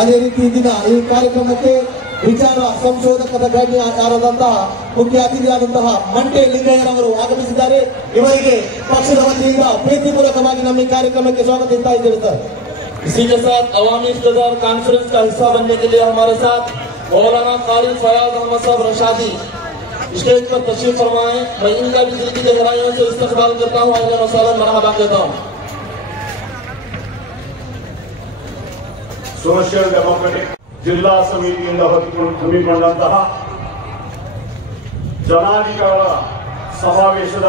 ಅದೇ ರೀತಿ ಇಂದಿನ ಈ ಕಾರ್ಯಕ್ರಮಕ್ಕೆ ವಿಚಾರ ಸಂಶೋಧಕದ ಗಣ್ಯರಾದಂತಹ ಮುಖ್ಯ ಅತಿಥಿಯಾದಂತಹ ಮಂಟೆ ಲಿಂಗಯ್ಯನವರು ಆಗಮಿಸಿದ್ದಾರೆ. ಇವರಿಗೆ ಪಕ್ಷದ ವತಿಯಿಂದ ಪ್ರೀತಿಪೂರ್ವಕವಾಗಿ ನಮ್ಮ ಈ कार्यक्रमಕ್ಕೆ स्वागत ಇದ್ದೇವೆ सर। इसी के साथ अवामी इफ्तितार कॉन्फ्रेंस का हिस्सा बनने के लिए हमारे साथ मौलाना खालिद फयाज अहमद साहब रशादी स्टेज पर तशरीफ फरमाएं। मैं इनका भी दिल की गहराइयों से इस्तकबाल करता हूँ, अहलन व सहलन मरहबा कहता हूँ। सोशल डेमोक्रेटिक जिला समितिಯಿಂದ ಹಮ್ಮಿಕೊಂಡಂತಹ ಜನಾಧಿಕಾರ ಸಮಾವೇಶದ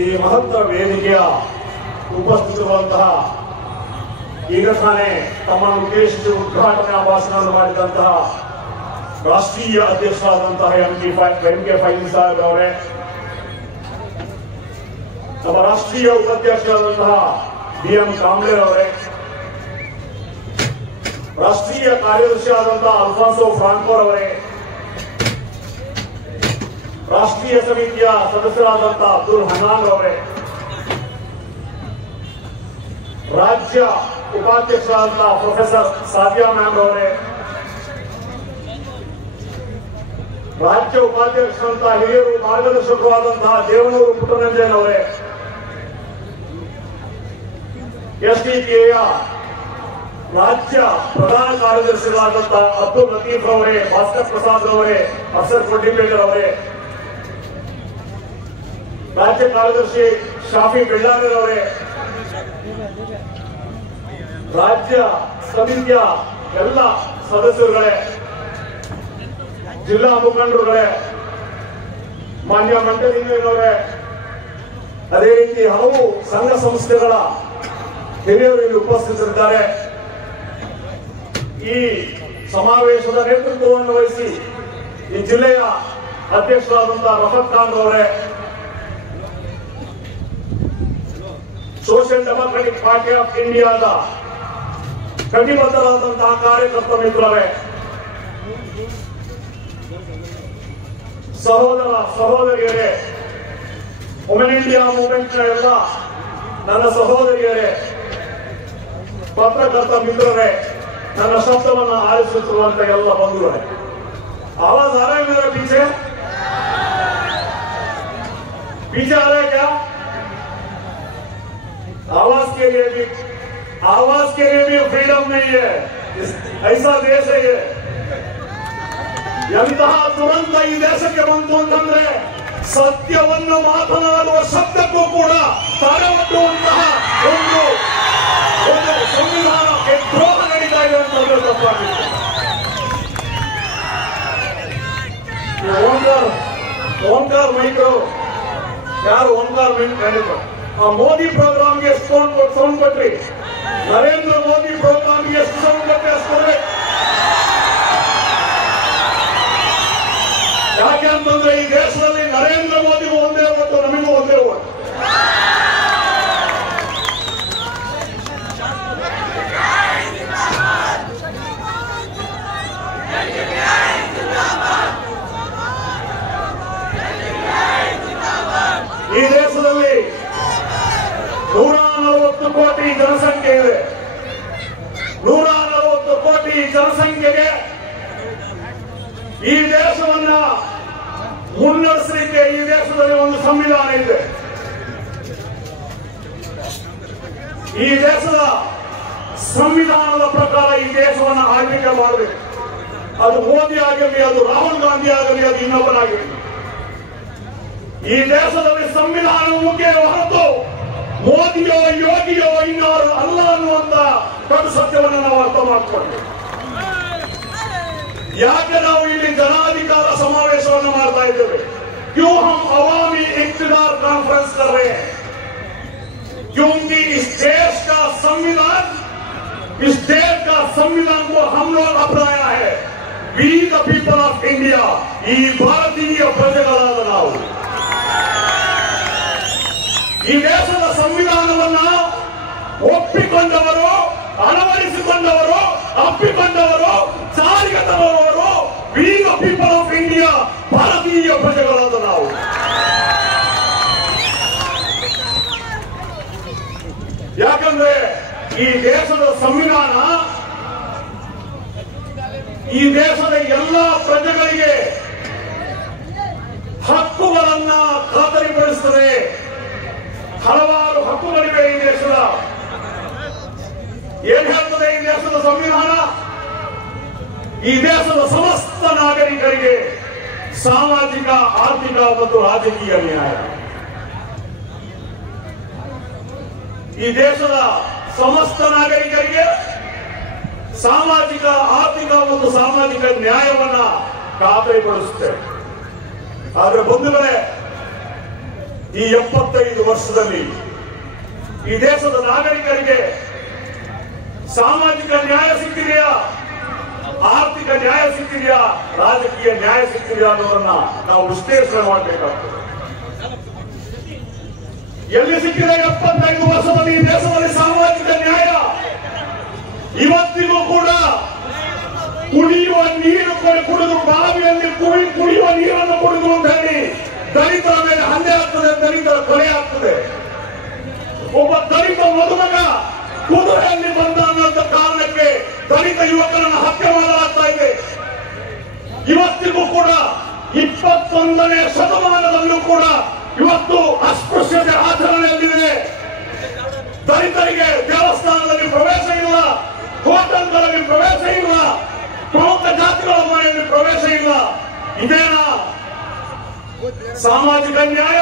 ಈ ಮಹತ್ವ ವೇದಿಕೆಯ ಉಪಸ್ಥಿತರುವಂತಹ ಈಗ ತಾನೇ ತಮ್ಮನ್ನು ಉದ್ದೇಶಿಸಿ ಉದ್ಘಾಟನಾ ಭಾಷಣವನ್ನು ಮಾಡಿದಂತಹ ರಾಷ್ಟ್ರೀಯ ಅಧ್ಯಕ್ಷರಾದಂತಹ ಎಂ.ಕೆ. ಫೈಜಲ್ ಸಾಹೇಬ್ ಅವರೇ, ನಮ್ಮ ರಾಷ್ಟ್ರೀಯ ಉಪಾಧ್ಯಕ್ಷರಾದಂತಹ ಬಿ.ಎಂ. ಕಾಂಬ್ಳೆ ಅವರೇ, ರಾಷ್ಟ್ರೀಯ ಕಾರ್ಯದರ್ಶಿಯಾದಂತಹ ಅಲ್ಫಾನ್ಸೋ ಫ್ರಾಂಕೋರ್ ಅವರೇ, ರಾಷ್ಟ್ರೀಯ ಸಮಿತಿಯ ಸದಸ್ಯರಾದಂತಹ ಅಬ್ದುಲ್ ಹನಾನ್ ಅವರೇ, राज्य उपाध्यक्ष प्रोफेसर सादिया मैम रवरे, राज्य उपाध्यक्ष हिरियरू मार्गदर्शकराದಂತಹ ದೇವನೂರು ಪುಟ್ಟರಂಜನ್ ಅವರೇ, ಎಸ್ಡಿಪಿಯ राज्य प्रधान ಕಾರ್ಯದರ್ಶಿಗಳಾದಂತಹ ಅಬ್ದುಲ್ ಲತೀಫ್ ರವರೇ, ಭಾಸ್ಕರ್ ಪ್ರಸಾದ್ ರವರೇ, ಅಫ್ಸರ್ ಕೊಡ್ಡಿಪೇಟರ್ ಅವರೇ, राज्य ಕಾರ್ಯದರ್ಶಿ ಶಾಫಿ ಬೆಳ್ಳಾರೆ ರವರೇ, राज्य समितिಯ ಎಲ್ಲ ಸದಸ್ಯರುಗಳೇ, ಜಿಲ್ಲಾ ಮುಖಂಡರುಗಳೇ, ಮಾನ್ಯ ಮಂಟಲಿಂಗಯ್ಯನವರೇ, ಅದೇ ರೀತಿ ಹಲವು ಸಂಘ ಸಂಸ್ಥೆಗಳ ಹಿರಿಯರು ಇಲ್ಲಿ ಉಪಸ್ಥಿತರಿದ್ದಾರೆ. ಈ ಸಮಾವೇಶದ ನೇತೃತ್ವವನ್ನು ವಹಿಸಿ ಈ ಜಿಲ್ಲೆಯ ಅಧ್ಯಕ್ಷರಾದಂತಹ ರಫತ್ ಖಾನ್ ಅವರೇ, ಸೋಷಿಯಲ್ ಡೆಮೋಕ್ರೆಟಿಕ್ ಪಾರ್ಟಿ ಆಫ್ ಇಂಡಿಯಾದ ಕಟಿಬದ್ಧರಾದಂತಹ ಕಾರ್ಯಕರ್ತ ಮಿತ್ರರೇ, ಸಹೋದರ ಸಹೋದರಿಯರೇ, ವುಮೆನ್ ಇಂಡಿಯಾ ಮೂವ್ಮೆಂಟ್ನ ಎಲ್ಲ ನನ್ನ ಸಹೋದರಿಯರೇ, ಪತ್ರಕರ್ತ ಮಿತ್ರರೇ, ನನ್ನ ಶಬ್ದವನ್ನು ಆಲಿಸುತ್ತಿರುವಂತ ಎಲ್ಲ ಬಂಧುಗಳೇ, आवाज आ रहा है मेरे पीछे? पीछे आ रहा है क्या? आवाज के लिए भी फ्रीडम नहीं है, ऐसा देश है ये। ಎಂತಹ ದುರಂತ ಈ ದೇಶಕ್ಕೆ ಬಂತು ಅಂತಂದ್ರೆ ಸತ್ಯವನ್ನು ಮಾತನಾಡುವ ಶಬ್ದಕ್ಕೂ ಕೂಡ ತಡೆ ಒಡ್ಡುವಂತಹ ಒಂದು ಸಂವಿಧಾನಕ್ಕೆ ದ್ರೋಹ ನಡೀತಾ ಇದೆ ಅಂತಂದ್ರೆ ತಪ್ಪಾಗಿದೆ. ಓಂಕಾರ ಮೈಕ್ರೋ ಯಾರು ಓಂಕಾರ ಹೇಳಿದ್ರು, ಆ ಮೋದಿ ಪ್ರೋಗ್ರಾಮ್ಗೆ ಎಷ್ಟು ಸೌಂಡ್ ಕೊಟ್ರಿ, ನರೇಂದ್ರ ಮೋದಿ ಪ್ರೋಗ್ರಾಮ್ಗೆ ಎಷ್ಟು ಸೌಂಡ್ ಕೊಟ್ಟರೆ ಅಷ್ಟು ಕೊಡ್ಬೇಕು. ಯಾಕೆ ಅಂತಂದ್ರೆ ಈ ದೇಶದಲ್ಲಿ ನರೇಂದ್ರ ಮೋದಿಗೂ ಒಂದೇ ಓಟು, ನಮಗೂ ಒಂದೇ ಓಟು. ಈ ದೇಶದಲ್ಲಿ 140 ಕೋಟಿ ಜನಸಂಖ್ಯೆ ಇದೆ. 140 ಕೋಟಿ ಜನಸಂಖ್ಯೆಗೆ ಈ ದೇಶವನ್ನ ಮುನ್ನಡೆಸಲಿಕ್ಕೆ ಈ ದೇಶದಲ್ಲಿ ಒಂದು ಸಂವಿಧಾನ ಇದೆ. ಈ ದೇಶದ ಸಂವಿಧಾನದ ಪ್ರಕಾರ ಈ ದೇಶವನ್ನು ಆಳ್ವಿಕೆ ಮಾಡಬೇಕು. ಅದು ಮೋದಿ ಆಗಿರಲಿ, ಅದು ರಾಹುಲ್ ಗಾಂಧಿ ಆಗಲಿ, ಅದು ಇನ್ನೊಬ್ಬರಾಗಿರಲಿ. ಈ ದೇಶದಲ್ಲಿ ಸಂವಿಧಾನ ಮುಖ್ಯ ಹೊರತು ಮೋದಿಯೋ ಯೋಗಿಯೋ ಇನ್ನಾರು ಅಲ್ಲ ಅನ್ನುವಂತ ಕಡು ಸತ್ಯವನ್ನು ನಾವು ಅರ್ಥ ಮಾಡಿಕೊಳ್ಳಬೇಕು. ಯಾಕೆ ನಾವು ಇಲ್ಲಿ ಜನಾಧಿಕಾರ ಸಮಾವೇಶವನ್ನು ಮಾಡ್ತಾ ಇದ್ದೇವೆ? क्यों हम अवामी इफ्तितार कॉन्फ्रेंस कर रहे हैं? क्योंकि इस देश का संविधान को हम लोग अपनाया है. We the people of India, ಈ ಭಾರತೀಯ ಪ್ರಜೆಗಳಾದ ನಾವು ಈ ದೇಶದ ಸಂವಿಧಾನವನ್ನ ಒಪ್ಪಿಕೊಂಡವರು, ಅಳವಡಿಸಿಕೊಂಡವರು, ಅಪ್ಪಿಕೊಂಡವರು, ಜಾರಿಗೆ ತರುವವರು we the people of India, ಭಾರತೀಯ ಪ್ರಜೆಗಳಾದ ನಾವು. ಯಾಕಂದ್ರೆ ಈ ದೇಶದ ಸಂವಿಧಾನ ಈ ದೇಶದ ಎಲ್ಲ ಪ್ರಜೆಗಳಿಗೆ ಹಕ್ಕುಗಳನ್ನ ಖಾತರಿಪಡಿಸುತ್ತದೆ. ಹಲವಾರು ಹಕ್ಕುಗಳಿವೆ ಈ ದೇಶದ. ಏನ್ ಹೇಳ್ತದೆ ಈ ದೇಶದ ಸಂವಿಧಾನ? ಈ ದೇಶದ ಸಮಸ್ತ ನಾಗರಿಕರಿಗೆ ಸಾಮಾಜಿಕ, ಆರ್ಥಿಕ ಮತ್ತು ರಾಜಕೀಯ ನ್ಯಾಯ. ಈ ದೇಶದ ಸಮಸ್ತ ನಾಗರಿಕರಿಗೆ ಸಾಮಾಜಿಕ, ಆರ್ಥಿಕ ಮತ್ತು ಸಾಮಾಜಿಕ ನ್ಯಾಯವನ್ನ ಖಾತರಿಪಡಿಸುತ್ತೆ. ಆದ್ರೆ ಬಂಧುಗಳೇ, ಈ 75 ವರ್ಷದಲ್ಲಿ ಈ ದೇಶದ ನಾಗರಿಕರಿಗೆ ಸಾಮಾಜಿಕ ನ್ಯಾಯ ಸಿಕ್ಕಿದೆಯಾ, ಆರ್ಥಿಕ ನ್ಯಾಯ ಸಿಕ್ಕಿದೆಯಾ, ರಾಜಕೀಯ ನ್ಯಾಯ ಸಿಕ್ಕಿದೆಯಾ ಅನ್ನೋದನ್ನ ನಾವು ವಿಶ್ಲೇಷಣೆ ಮಾಡಬೇಕಾಗ್ತದೆ. ಎಲ್ಲಿ ಸಿಕ್ಕಿದೆ 75 ವರ್ಷದಲ್ಲಿ ಈ ದೇಶದಲ್ಲಿ ಸಾಮಾಜಿಕ ನ್ಯಾಯ? ಇವತ್ತಿಗೂ ಕೂಡ ಕುಡಿಯುವ ನೀರು ಕುಡಿದು ಬಾವಿಯಲ್ಲಿ ಕುಡಿಯುವ ನೀರನ್ನು ಕುಡಿದು ಅಂತ ಹೇಳಿ ದಲಿತರ ಮೇಲೆ ಹಲ್ಲೆ ಆಗ್ತದೆ, ದಲಿತರ ಕೊಲೆ ಆಗ್ತದೆ. ಒಬ್ಬ ದಲಿತ ಮದುಮಗ ಕುದುರೆಯಲ್ಲಿ ಬಂದ ಅನ್ನೋ ಕಾರಣಕ್ಕೆ ದಲಿತ ಯುವಕರನ್ನು ಹತ್ಯೆ ಮಾಡಲಾಗ್ತಾ ಇದೆ. ಇವತ್ತಿಗೂ ಕೂಡ 21ನೇ ಶತಮಾನದಲ್ಲೂ ಕೂಡ ಇವತ್ತು ಅಸ್ಪೃಶ್ಯತೆ ಆಚರಣೆಯಲ್ಲಿದೆ. ದಲಿತರಿಗೆ ದೇವಸ್ಥಾನದಲ್ಲಿ ಪ್ರವೇಶ ಇಲ್ಲ, ಹೋಟೆಲ್ಗಳಲ್ಲಿ ಪ್ರವೇಶ ಇಲ್ಲ, ಪ್ರಮುಖ ಜಾತಿಗಳ ಮನೆಯಲ್ಲಿ ಪ್ರವೇಶ ಇಲ್ಲ. ಇದೇನಾ ಸಾಮಾಜಿಕ ನ್ಯಾಯ?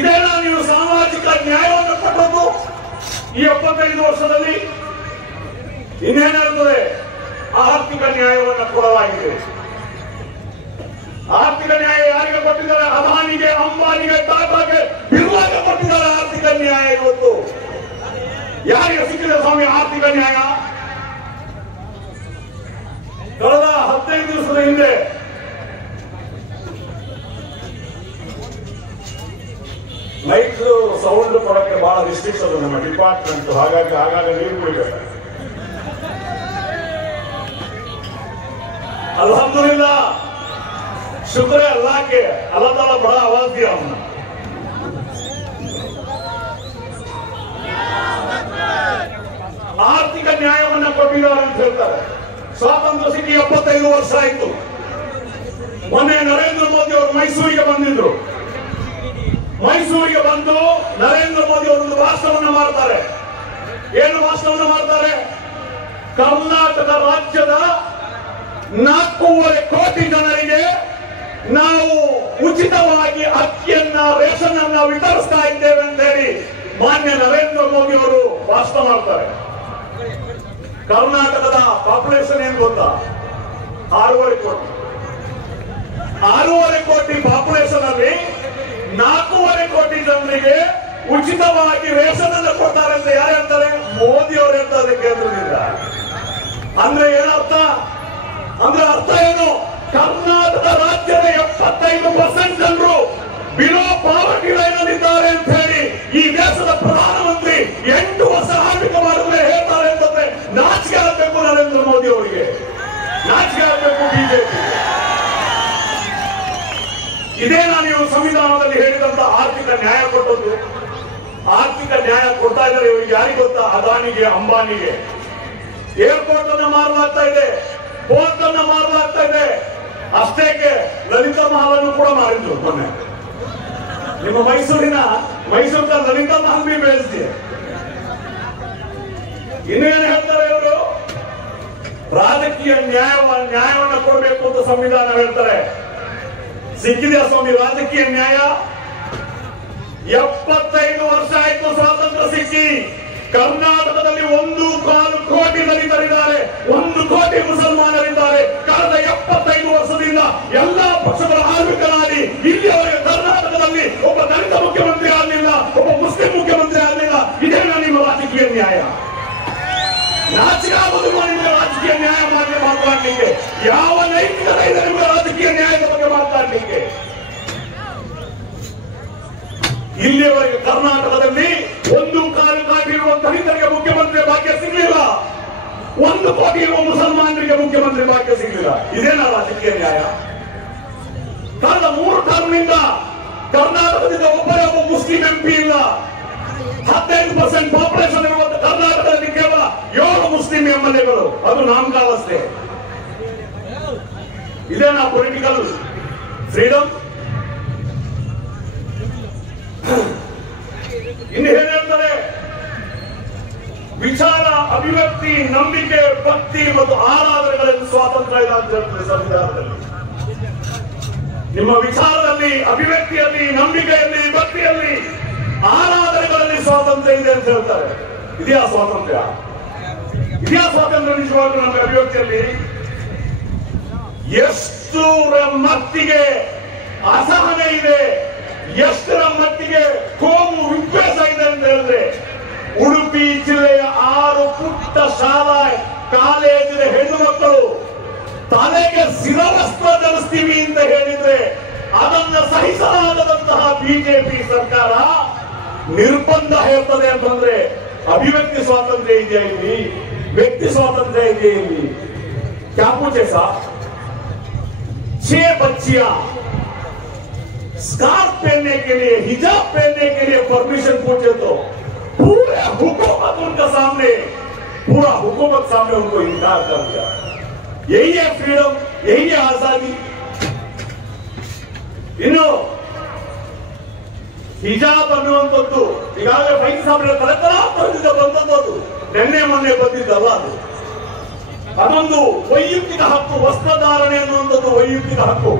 ಇದೇನಾ ನೀವು ಸಾಮಾಜಿಕ ನ್ಯಾಯವನ್ನು ಕೊಟ್ಟದ್ದು ಈ 75 ವರ್ಷದಲ್ಲಿ? ಇನ್ನೇನಿರ್ತದೆ? ಆರ್ಥಿಕ ನ್ಯಾಯವನ್ನು ಕೊಡಲಾಗಿದೆ. ಆರ್ಥಿಕ ನ್ಯಾಯ ಯಾರಿಗೆ ಕೊಟ್ಟಿದ್ದಾರೆ? ಅದಾನಿಗೆ, ಅಂಬಾನಿಗೆ, ಟಾಟಾಗೆ, ಬಿರ್ಲಾಗೆ ಕೊಟ್ಟಿದ್ದಾರೆ ಆರ್ಥಿಕ ನ್ಯಾಯ. ಇವತ್ತು ಯಾರಿಗೆ ಸಿಕ್ಕಿದೆ ಸ್ವಾಮಿ ಆರ್ಥಿಕ ನ್ಯಾಯ? ಕಳೆದ 15 ದಿವಸದ ಹಿಂದೆ ಲೈಟ್ ಸೌಂಡ್ ಕೊಡಕ್ಕೆ ಬಹಳ ರಿಸ್ಟ್ರಿಕ್ಷನ್ ನಮ್ಮ ಡಿಪಾರ್ಟ್ಮೆಂಟ್. ಹಾಗಾಗಿ ಆಗಾಗ ನೀರು ಕುಡಿಬೇಕು. अल्हम्दुलिल्लाह, शुक्र है अल्लाह के, अल्लाह ताला बड़ा आवाज दिया हमने. ಆರ್ಥಿಕ ನ್ಯಾಯವನ್ನು ಕೊಟ್ಟಿದ್ದಾರೆ ಅಂತ ಹೇಳ್ತಾರೆ. ಸ್ವಾತಂತ್ರ್ಯ ಸಿಕ್ಕಿ 75 ವರ್ಷ ಆಯಿತು. ಮೊನ್ನೆ ನರೇಂದ್ರ ಮೋದಿ ಅವರು ಮೈಸೂರಿಗೆ ಬಂದಿದ್ರು. ಮೈಸೂರಿಗೆ ಬಂದು ನರೇಂದ್ರ ಮೋದಿ ಅವರೊಂದು ಭಾಷಣವನ್ನು ಮಾಡ್ತಾರೆ. ಏನು ಭಾಷಣವನ್ನು ಮಾಡ್ತಾರೆ? ಕರ್ನಾಟಕ ರಾಜ್ಯದ 4.5 ಕೋಟಿ ಜನರಿಗೆ ನಾವು ಉಚಿತವಾಗಿ ಅಕ್ಕಿಯನ್ನ, ರೇಷನ್ ಅನ್ನ ವಿತರಿಸ್ತಾ ಇದ್ದೇವೆ ಅಂತ ಹೇಳಿ ಮಾನ್ಯ ನರೇಂದ್ರ ಮೋದಿ ಅವರು ಭಾಷಣ ಮಾಡ್ತಾರೆ. ಕರ್ನಾಟಕದ ಪಾಪ್ಯುಲೇಷನ್ ಏನ್ ಗೊತ್ತಾ? 6.5 ಕೋಟಿ. 6.5 ಕೋಟಿ ಪಾಪ್ಯುಲೇಷನ್ ಅಲ್ಲಿ 4.5 ಕೋಟಿ ಜನರಿಗೆ ಉಚಿತವಾಗಿ ರೇಷನ್ ಅನ್ನು ಕೊಡ್ತಾರೆ ಅಂತ ಯಾರು ಹೇಳ್ತಾರೆ? ಮೋದಿ ಅವರು ಹೇಳ್ತಾರೆ ಕೇಂದ್ರದಿಂದ. ಅಂದ್ರೆ ಏನರ್ಥ? ಅಂದ್ರೆ ಅರ್ಥ ಏನು? ಕರ್ನಾಟಕ ರಾಜ್ಯದ 75% ಜನರು ಬಿಲೋ ಪಾವರ್ಟಿ ಲೈನ್ ಅಲ್ಲಿದ್ದಾರೆ ಅಂತ ಹೇಳಿ ಈ ದೇಶದ ಪ್ರಧಾನಮಂತ್ರಿ 8 ವರ್ಷ ಆಳ್ವಿಕೆ ಮಾಡಿದ್ರೆ ಹೇಳ್ತಾರೆ ಅಂತಂದ್ರೆ ನಾಚಿಕೆ ಆಗಬೇಕು ನರೇಂದ್ರ ಮೋದಿ ಅವರಿಗೆ, ನಾಚಿಕೆ ಆಗಬೇಕು ಬಿಜೆಪಿ. ಇದೇನಾ ನೀವು ಸಂವಿಧಾನದಲ್ಲಿ ಹೇಳಿದಂತ ಆರ್ಥಿಕ ನ್ಯಾಯ ಕೊಟ್ಟದ್ದು? ಆರ್ಥಿಕ ನ್ಯಾಯ ಕೊಡ್ತಾ ಇದ್ದಾರೆ ಇವರಿಗೆ ಯಾರಿಗೆ ಗೊತ್ತಾ? ಅದಾನಿಗೆ, ಅಂಬಾನಿಗೆ. ಏರ್ಪೋರ್ಟ್ ಅನ್ನ ಮಾರಲಾಗ್ತಾ ಇದೆ, ಪೋರ್ಟ್ ಅನ್ನ ಮಾರಲಾಗ್ತಾ ಇದೆ. ಅಷ್ಟೇಕೆ ಲಲಿತಾ ಮಹಲ್ ಅನ್ನು ಕೂಡ ಮಾರಿದ್ರು ಮೊನ್ನೆ. ನಿಮ್ಮ ಮೈಸೂರು ಲಲಿತಾ ಮಹಲ್ ಬಿ ಬೆಳೆಸಿದೆ. ಇನ್ನೇನು ಹೇಳ್ತಾರೆ ಇವರು? ರಾಜಕೀಯ ನ್ಯಾಯವನ್ನು ಕೊಡಬೇಕು ಅಂತ ಸಂವಿಧಾನ ಹೇಳ್ತಾರೆ. ಸಿಕ್ಕಿದೆಯಾ ಸ್ವಾಮಿ ರಾಜಕೀಯ ನ್ಯಾಯ? 75 ವರ್ಷ ಆಯ್ತು ಸ್ವಾತಂತ್ರ್ಯ ಸಿಕ್ಕಿ. ಕರ್ನಾಟಕದಲ್ಲಿ 1.25 ಕೋಟಿ ದಲಿತರಿದ್ದಾರೆ, 1 ಕೋಟಿ ಮುಸಲ್ಮಾನರಿದ್ದಾರೆ. ಕಳೆದ 75 ವರ್ಷದಿಂದ ಎಲ್ಲಾ ಪಕ್ಷಗಳ ಆಳ್ವಿಕರಾಗಿ ಇಲ್ಲಿಯವರೆಗೆ ಕರ್ನಾಟಕದಲ್ಲಿ ಒಬ್ಬ ದಲಿತ ಮುಖ್ಯಮಂತ್ರಿ ಆಗಲಿಲ್ಲ, ಒಬ್ಬ ಮುಸ್ಲಿಂ ಮುಖ್ಯಮಂತ್ರಿ ಆಗಲಿಲ್ಲ. ಇದೇನಾ ನಿಮ್ಮ ರಾಜಕೀಯ ನ್ಯಾಯ? ನಾಚಿಕೆ ಆಗೋದು ನಿಮಗೆ ರಾಜಕೀಯ ನ್ಯಾಯ ಮಾತಾಡಲಿಕ್ಕೆ? ಯಾವ ನೈತಿಕತೆ ಇದೆ ನಿಮಗೆ ರಾಜಕೀಯ ನ್ಯಾಯದ ಬಗ್ಗೆ ಮಾತಾಡಲಿಕ್ಕೆ? ಇಲ್ಲಿಯವರೆಗೆ ಕರ್ನಾಟಕದಲ್ಲಿ 1.25 ಕೋಟಿ ಇರುವ ದಲಿತರಿಗೆ ಮುಖ್ಯಮಂತ್ರಿ ಭಾಗ್ಯ ಸಿಗಲಿಲ್ಲ, 1 ಕೋಟಿ ಇರುವ ಮುಸಲ್ಮಾನರಿಗೆ ಮುಖ್ಯಮಂತ್ರಿ ಭಾಗ್ಯ ಸಿಗಲಿಲ್ಲ. ಇದೇನಾ ರಾಜಕೀಯ ನ್ಯಾಯ? ಕಳೆದ 3 ಟರ್ಮ್ನಿಂದ ಕರ್ನಾಟಕದಿಂದ ಒಬ್ಬರೇ ಒಬ್ಬ ಮುಸ್ಲಿಂ ಎಂಪಿ ಇಲ್ಲ. 15% ಪಾಪ್ಯುಲೇಷನ್ ಇರುವ ನಾಮಕಾವಸ್ಥೆ. ಇದೇನಾ ಪೊಲಿಟಿಕಲ್ ಫ್ರೀಡಮ್? ಇನ್ನು ಏನ್ ಹೇಳ್ತಾರೆ? ವಿಚಾರ, ಅಭಿವ್ಯಕ್ತಿ, ನಂಬಿಕೆ, ಭಕ್ತಿ ಮತ್ತು ಆರಾಧನೆಗಳಲ್ಲಿ ಸ್ವಾತಂತ್ರ್ಯ ಇದೆ ಅಂತ ಹೇಳ್ತಾರೆ ಸಂವಿಧಾನದಲ್ಲಿ. ನಿಮ್ಮ ವಿಚಾರದಲ್ಲಿ, ಅಭಿವ್ಯಕ್ತಿಯಲ್ಲಿ, ನಂಬಿಕೆಯಲ್ಲಿ, ಭಕ್ತಿಯಲ್ಲಿ, ಆರಾಧನೆಗಳಲ್ಲಿ ಸ್ವಾತಂತ್ರ್ಯ ಇದೆ ಅಂತ ಹೇಳ್ತಾರೆ. ಇದೆಯಾ ಸ್ವಾತಂತ್ರ್ಯ? ಇದೆಯಾ ಸ್ವಾತಂತ್ರ್ಯ ನಿಜವಾಗ್ಲೂ ನಮ್ಮ ಅಭಿವ್ಯಕ್ತಿಯಲ್ಲಿ? ಎಷ್ಟರ ಮಟ್ಟಿಗೆ ಅಸಹನೆ ಇದೆ, ಎಷ್ಟರ ಮಟ್ಟಿಗೆ ಕೋಮು ವಿದ್ವೇಷ ಇದೆ ಅಂತ ಹೇಳಿದ್ರೆ, ಉಡುಪಿ ಜಿಲ್ಲೆಯ 6 ಪುಟ್ಟ ಶಾಲಾ ಕಾಲೇಜಿನ ಹೆಣ್ಣು ಮಕ್ಕಳು ತಲೆಗೆ ಶಿರವಸ್ತ್ರ ಧರಿಸ್ತೀವಿ ಅಂತ ಹೇಳಿದ್ರೆ ಅದನ್ನ ಸಹಿಸಲಾಗದಂತಹ ಬಿಜೆಪಿ ಸರ್ಕಾರ ನಿರ್ಬಂಧ ಹೇಳ್ತದೆ ಅಂತಂದ್ರೆ ಅಭಿವ್ಯಕ್ತಿ ಸ್ವಾತಂತ್ರ್ಯ ಇದೆಯಾ ಇಲ್ಲಿ? व्यक्ति स्वातंत्र्य के लिए क्या पूछे साहब? 6 बच्चियां स्कार्फ पहनने के लिए, हिजाब पहनने के लिए परमिशन पूछे तो पूरे हुकूमत उनके सामने, पूरा हुकूमत सामने उनको इनकार कर दिया. यही है फ्रीडम, यही है आजादी. ಇನ್ನು ಹಿಜಾಬ್ ಅನ್ನುವಂಥದ್ದು ಈಗಾಗಲೇ 5 ಸಾವಿರ ಕಲೆಕ್ಟರ್ ಬಂದದ್ದು, ನಿನ್ನೆ ಮೊನ್ನೆ ಬಂದಿದ್ದಲ್ಲ. ಅದೊಂದು ವೈಯಕ್ತಿಕ ಹಕ್ಕು. ವಸ್ತ್ರಧಾರಣೆ ಅನ್ನುವಂಥದ್ದು ವೈಯಕ್ತಿಕ ಹಕ್ಕು.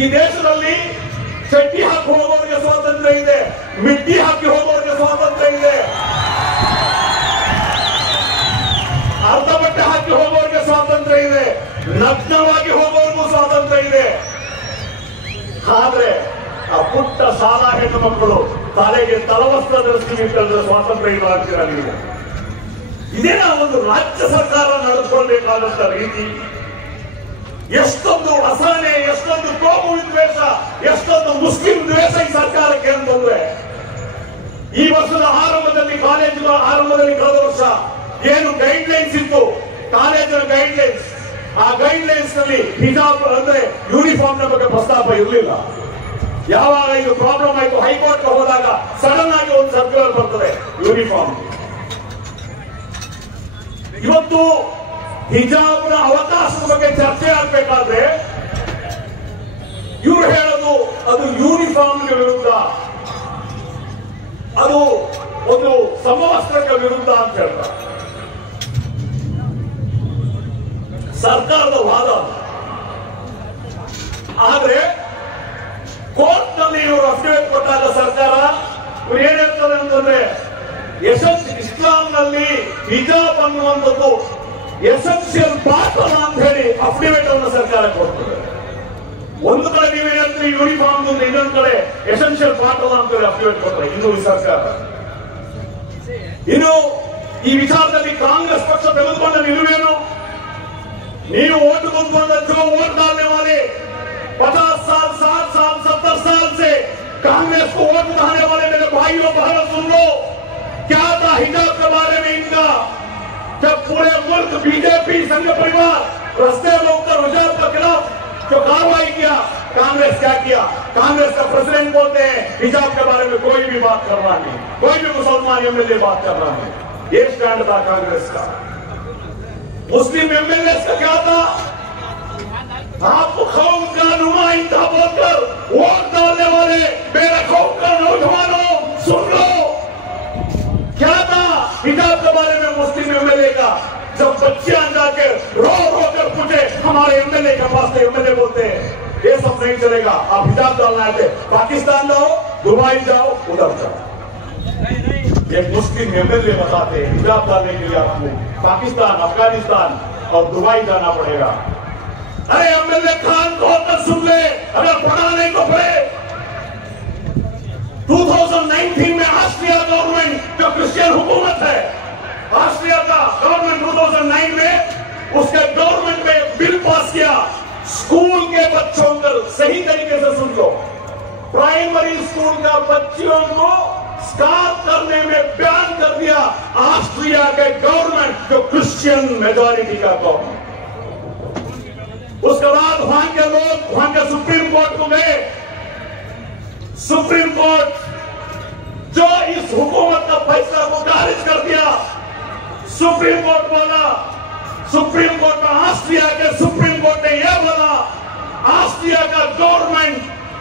ಈ ದೇಶದಲ್ಲಿ ಚಡ್ಡಿ ಹಾಕಿ ಹೋಗೋರಿಗೆ ಸ್ವಾತಂತ್ರ್ಯ ಇದೆ, ಮಿಡ್ಡಿ ಹಾಕಿ ಹೋಗೋರಿಗೆ ಸ್ವಾತಂತ್ರ್ಯ ಇದೆ, ಅರ್ಧ ಬಟ್ಟೆ ಹಾಕಿ ಹೋಗೋರಿಗೆ ಸ್ವಾತಂತ್ರ್ಯ ಇದೆ, ನಗ್ನವಾಗಿ ಹೋಗೋರಿಗೂ ಸ್ವಾತಂತ್ರ್ಯ ಇದೆ. ಆದ್ರೆ ಆ ಪುಟ್ಟ ಶಾಲಾ ಹೆಣ್ಣು ಮಕ್ಕಳು ತಲೆಗೆ ತಲವಸ್ತ್ರ ಧರಿಸ್ತೀವಿ ಅಂತಂದ್ರೆ ಸ್ವಾತಂತ್ರ್ಯ ಇಲ್ಲ ಅಂತೀರ ನೀವು? ಇದೇನಾ ಒಂದು ರಾಜ್ಯ ಸರ್ಕಾರ ನಡೆದುಕೊಳ್ಬೇಕಾದಂತ ರೀತಿ? ಎಷ್ಟೊಂದು ಅಸಹನೆ, ಎಷ್ಟೊಂದು ಕೋಮು ವಿದ್ವೇಷ, ಎಷ್ಟೊಂದು ಮುಸ್ಲಿಂ ದ್ವೇಷ ಈ ಸರ್ಕಾರಕ್ಕೆ ಅಂತಂದ್ರೆ, ಈ ವರ್ಷದ ಆರಂಭದಲ್ಲಿ ಕಾಲೇಜುಗಳ ಆರಂಭದಲ್ಲಿ ಕಳೆದ ವರ್ಷ ಏನು ಗೈಡ್ ಲೈನ್ಸ್ ಇತ್ತು, ಕಾಲೇಜಿನ ಗೈಡ್ ಲೈನ್ಸ್, ಆ ಗೈಡ್ ಲೈನ್ಸ್ ನಲ್ಲಿ ಹಿಜಾಬ್ ಅಂದ್ರೆ ಯೂನಿಫಾರ್ಮ್ ನ ಬಗ್ಗೆ ಪ್ರಸ್ತಾಪ ಇರಲಿಲ್ಲ. ಯಾವಾಗ ಇದು ಪ್ರಾಬ್ಲಮ್ ಆಯ್ತು, ಹೈಕೋರ್ಟ್ ಹೋದಾಗ ಸಡನ್ ಆಗಿ ಒಂದು ಸರ್ಕ್ಯುಲರ್ ಬರ್ತದೆ ಯೂನಿಫಾರ್ಮ್. ಇವತ್ತು ಹಿಜಾಬ್ನ ಅವಕಾಶದ ಬಗ್ಗೆ ಚರ್ಚೆ ಆಗ್ಬೇಕಾದ್ರೆ ಇವರು ಹೇಳೋದು ಅದು ಯೂನಿಫಾರ್ಮ್ಗೆ ವಿರುದ್ಧ, ಅದು ಒಂದು ಸಮವಸ್ತ್ರಕ್ಕೆ ವಿರುದ್ಧ ಅಂತ ಹೇಳ್ತಾರೆ. ಸರ್ಕಾರದ ವಾದ. ಆದ್ರೆ ಕೋರ್ಟ್ ನಲ್ಲಿ ಇವರು ಅಫಿಡವಿಟ್ ಕೊಟ್ಟಾಗ ಸರ್ಕಾರ ಇವ್ರು ಏನ್ ಹೇಳ್ತಾರೆ ಅಂತಂದ್ರೆ, ಇಸ್ಲಾಂನಲ್ಲಿ ಹಿಜಾಬ್ ಅನ್ನುವಂಥದ್ದು ಎಸೆನ್ಷಿಯಲ್ ಪಾರ್ಟ್ ಅಲ್ಲ ಅಂತ ಹೇಳಿ ಅಫಿಡವಿಟ್ ಅನ್ನು ಸರ್ಕಾರ ಕೊಡ್ತದೆ. ಒಂದು ಕಡೆ ನೀವು ಹೇಳ್ತೀರಿ ಯೂನಿಫಾರ್ಮ್, ಇನ್ನೊಂದು ಕಡೆ ಎಸೆನ್ಷಿಯಲ್ ಪಾರ್ಟ್ ಅಲ್ಲ ಅಂತ ಹೇಳಿ ಅಫಿಡವಿಟ್ ಕೊಡ್ತಾರೆ ಇನ್ನು ಈ ಸರ್ಕಾರ. ಇನ್ನು ಈ ವಿಚಾರದಲ್ಲಿ ಕಾಂಗ್ರೆಸ್ ಪಕ್ಷ ತೆಗೆದುಕೊಂಡ ನಿಲುವೇನು? ನೀವು वोट गुंतवाना जो वोट डालने वाले 50 साल 60 साल 70 साल से कांग्रेस को वोट उठाने वाले मेरे भाइयों बहनों सुन लो, क्या था हिजाब के बारे में इनका? जब पूरे मुल्क बीजेपी संघ परिवार रस्ते में उतर हिजाब के खिलाफ जो कार्रवाई किया, कांग्रेस क्या किया? कांग्रेस का प्रेसिडेंट बोलते हैं हिजाब के बारे में कोई भी बात करना नहीं, कोई भी मुसलमान एमएलए बात करना नहीं. ये स्टैंड था कांग्रेस का. मुस्लिम एमएलए का क्या था? आप कौम का नुमाइंदा बोलकर वोट डालने वाले मेरे कौम का नौजवानों सुन लो, क्या था हिजाब के बारे में मुस्लिम एमएलए का? जब बच्चियां जाके रो रो कर पूछे हमारे एमएलए के पास, तो एमएलए बोलते हैं ये सब नहीं चलेगा, आप हिजाब डालना है पाकिस्तान जाओ, दुबई जाओ, उधर जाओ. एक मुस्लिम एमएलए बताते हैं हिजाब डालने के लिए आपको पाकिस्तान, अफगानिस्तान और दुबई जाना पड़ेगा. अरे एमएलए खान को सुन ले, अगर पढ़ा नहीं तो पढ़े. 2019 में ऑस्ट्रिया गवर्नमेंट जो क्रिश्चियन हुकूमत है, ऑस्ट्रिया का गवर्नमेंट 2009 में उसके गवर्नमेंट में बिल पास किया, स्कूल के बच्चों को सही तरीके से सुन लो, प्राइमरी स्कूल का बच्चियों को स्कार्फ करने में बैन कर दिया ऑस्ट्रिया के गवर्नमेंट जो क्रिश्चियन मेजॉरिटी का गवर्नमेंट. उसके बाद वहां के लोग वहां के सुप्रीम कोर्ट को गए. सुप्रीम कोर्ट जो इस हुकूमत का फैसला को खारिज कर दिया, सुप्रीम कोर्ट बोला, सुप्रीम कोर्ट में ऑस्ट्रिया के सुप्रीम कोर्ट ने यह बोला, ऑस्ट्रिया का गवर्नमेंट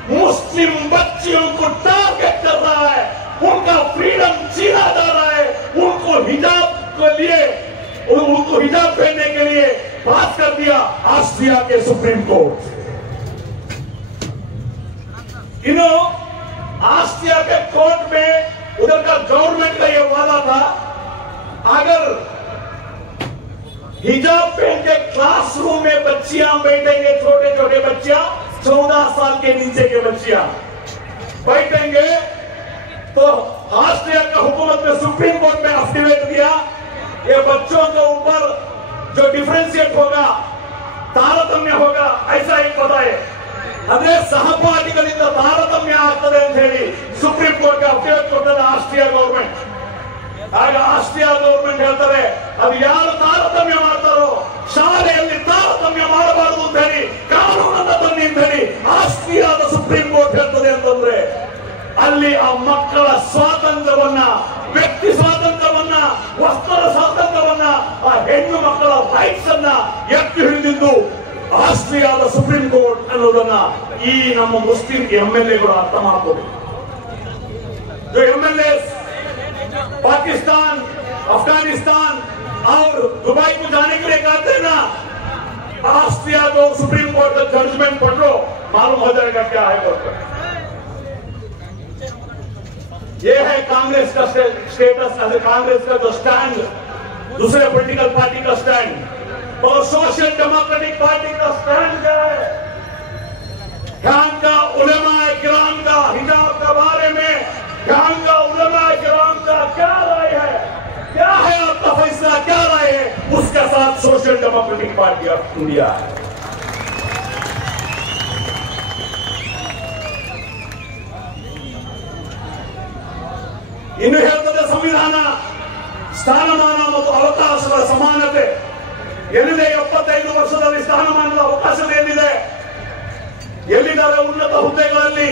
मुस्लिम बच्चियों को टारगेट कर रहा है, उनका फ्रीडम छीना जा रहा है, उनको हिजाब के लिए, उनको हिजाब पहनने के लिए पास कर दिया ऑस्ट्रिया के सुप्रीम कोर्ट। ऑस्ट्रिया के कोर्ट में उधर का गवर्नमेंट का यह वादा था, अगर हिजाब पहन के क्लासरूम में बच्चियां बैठेंगे, छोटे छोटे बच्चियां 14 साल के नीचे के बच्चियां बैठेंगे, तो ऑस्ट्रिया का हुकूमत ने सुप्रीम कोर्ट में एफिडेविट दिया, ये बच्चों के ऊपर जो डिफरेंशिएट होगा, तारतम्य होगा, ऐसा एक बताए, अरे सहपाठिಗಳಿಂದ ತಾರತಮ್ಯ ಆಗ್ತದೆ ಅಂತ ಹೇಳಿ ಸುಪ್ರೀಂ ಕೋರ್ಟ್ ಅಫಿಡವಿಟ್ ಕೊಟ್ಟದ ಆಸ್ಟ್ರಿಯಾ ಗವರ್ನಮೆಂಟ್। ಆಗ ಆಸ್ಟ್ರಿಯಾ ಗವರ್ನಮೆಂಟ್ ಹೇಳ್ತಾರೆ, ಅದು ಯಾರು ತಾರತಮ್ಯ ಮಾಡ್ತಾರೋ ಶಾಲೆಯಲ್ಲಿ ತಾರತಮ್ಯ ಮಾಡಬಾರದು ಅಂತ ಹೇಳಿ ಕಾನೂನನ್ನ ತನ್ನಿ ಅಂತ ಹೇಳಿ ಆಸ್ಟ್ರಿಯಾದ ಸುಪ್ರೀಂ ಕೋರ್ಟ್ ಹೇಳ್ತದೆ ಅಂತಂದ್ರೆ, ಅಲ್ಲಿ ಆ ಮಕ್ಕಳ ಸ್ವಾತಂತ್ರ್ಯವನ್ನ, ವ್ಯಕ್ತಿ ಸ್ವಾತಂತ್ರ್ಯವನ್ನ, ವಸ್ತ್ರ ಸ್ವಾತಂತ್ರ್ಯವನ್ನ, ಆ ಹೆಣ್ಣು ಮಕ್ಕಳ ರೈಟ್ಸ್ ಅನ್ನ ಎತ್ತಿ ಹಿಡಿದಿದ್ದು ಆಸ್ಟ್ರಿಯಾದ ಸುಪ್ರೀಂ ಕೋರ್ಟ್ ಅನ್ನೋದನ್ನ ಈ ನಮ್ಮ ಮುಸ್ಲಿಂ ಎಂಎಲ್ಎಗಳು ಅರ್ಥ ಮಾಡ್ಕೋಬೇಕು। जो एमएलए पाकिस्तान, अफगानिस्तान और दुबई को जाने के लिए कहते हैं ना, ऑस्ट्रिया को सुप्रीम कोर्ट का जजमेंट पढ़ लो, मालूम हो जाएगा क्या है कोर्ट का। ये है कांग्रेस का स्टेटस, कांग्रेस का जो स्टैंड, दूसरे पॉलिटिकल पार्टी का स्टैंड, और सोशल डेमोक्रेटिक पार्टी का स्टैंड क्या है? यहाँ का उलेमाए किराम का हिजाब के बारे में, यहाँ का उलेमाए किराम का क्या राय है, क्या है आपका फैसला, क्या राय है, उसके साथ social democratic party of India है। ಇನ್ನು ಹೇಳ್ತದೆ ಸಂವಿಧಾನ, ಸ್ಥಾನಮಾನ ಮತ್ತು ಅವಕಾಶಗಳ ಸಮಾನತೆ ಎಲ್ಲಿದೆ? 75 ವರ್ಷದಲ್ಲಿ ಸ್ಥಾನಮಾನದ ಅವಕಾಶ ಎಲ್ಲಿದೆ? ಎಲ್ಲಿದ್ದಾರೆ ಉನ್ನತ ಹುದ್ದೆಗಳಲ್ಲಿ?